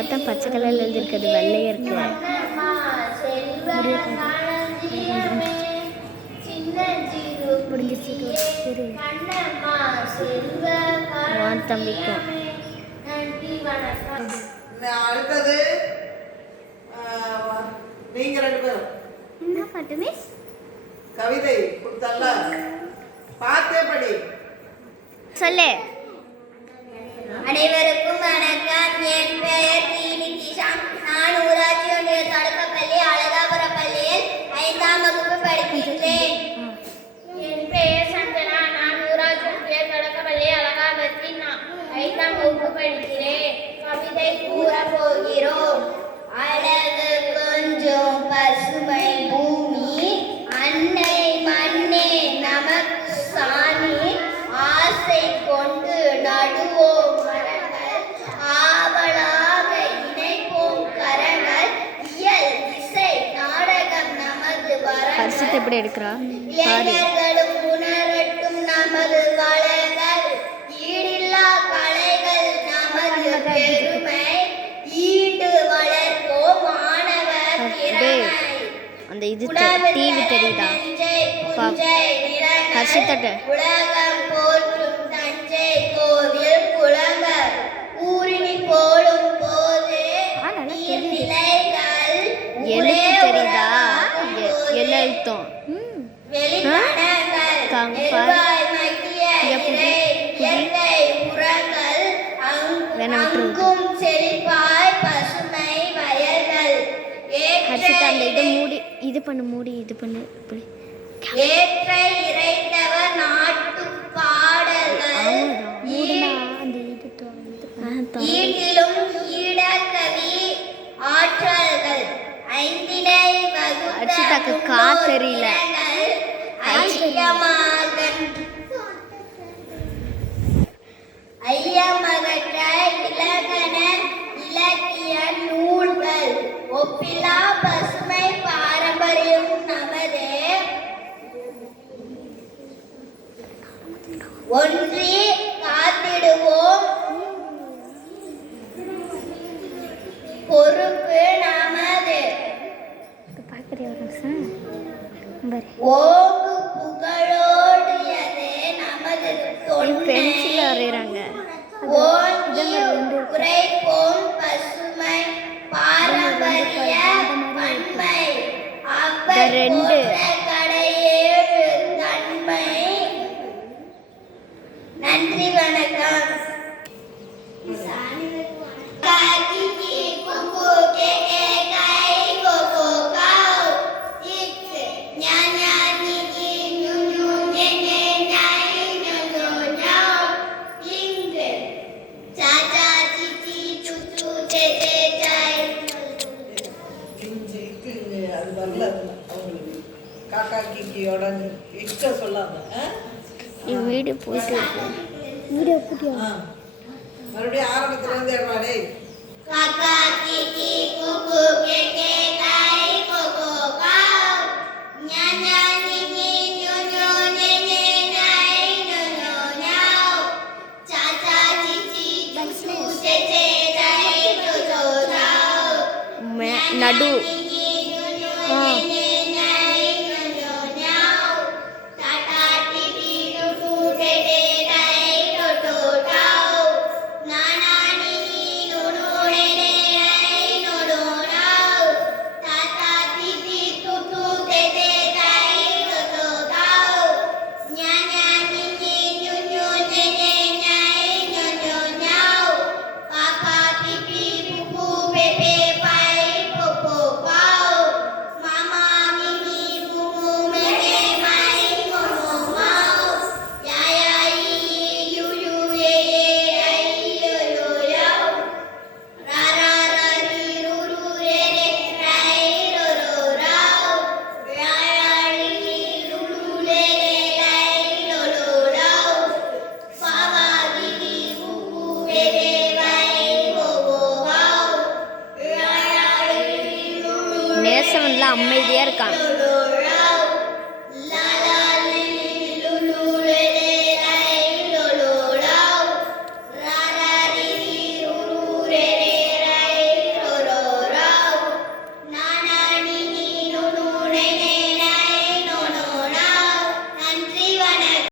பார்த்தா பச்சை கலரில் எழுதியிருக்கிறது வெள்ளையாக இருக்கு. தம்பிக்கும் அடுத்தது நீங்க 2 பேரும் என்ன பாட்டு மிஸ்? கவிதை கொடுத்தல்ல, பார்த்தே படி சொல்லு. அனைவருக்கும் வணக்கம். என் பெயர் கிஷான். நான் ஊராட்சி ஒன்றிய தொடக்கப்பள்ளி அழகாபுரம் பள்ளியில் 5ஆம் வகுப்பு படிக்கின்றேன். என் பெயர் சஞ்சனா. நான் ஊராட்சி ஒன்றிய தொடக்கப்பள்ளி அழகாபுரத்தில் 5ஆம் வகுப்பு படிக்கிறேன். கவிதை கூற போகிறோம். அழகு கொஞ்சம் பசுமை பூமி, அன்னை மண்ணே நமக்கு சாமி, ஆசை கொண்டு நடுவோம் மரங்கள், ஆவலாக இணைப்போம் கரங்கள், இயல் இசை நாடகம் நமது வரங்கள், எப்படி எடுக்கிறா இளைஞர்களும் உணரட்டும் நமது வளங்கள், ஈடில்லா கலைகள் நமது பெருமை, ஈடு வளர்ப்போம் மாணவர் திறமை. அந்த இது டிவி தெரியுதா? உலகம் போற்றும் தஞ்சை கோவில் குளங்கள், ஊரினி போடும் போது நீர்நிலைகள், எழுத்து தெரியுதா? எழுத்தம் அங்கும் செழிப்பாய் பசுமை வயல்கள், இது பண்ணு மூடி இது பண்ணு இப்படி ஏற்ற இறைத்தவர் நாட்டு பாடல்கள், ஈட்டிலும் ஈடக்கவி ஆற்றல்கள், ஐந்தினை அர்ச்சிதாக்கு கா தெரியல. ஐயமகற்ற இலக்கண இலக்கிய நூல்கள், ஒப்பிலா பசுமை பாரம்பரியம் நமது, ஒன்றி காத்திடுவோம் பொறுப்பு நமது, ஓங்கு புகழோடியதே நமது தொன்மை, ஓங்கி உரைப்போம் பசுமை பாரம்பரிய பன்மை, அப்பர் போற்ற கடையேழு தன்மை. நன்றி, வணக்கம். காக்கா கிக்கியோட இஷ்டம் சொல்லாத வீடு போயிட்டு வீடியோ போட்டியா? மறுபடியும் ஆரம்பத்துல இருந்து ஏடுவாடே. காக்கா கிக்கி குக்கு கேகே காய் கோகோ காவ், ஞாஞா நினி ஞொஞொ நெனே நாய் ஞொஞொ ஞாவ், சாச்சா சிச்சி சுச்சு சேச்சே ஜாய் ஜோஜோ ஜாவ், நடு நேசவன்ல அமைதியா இருக்கான்.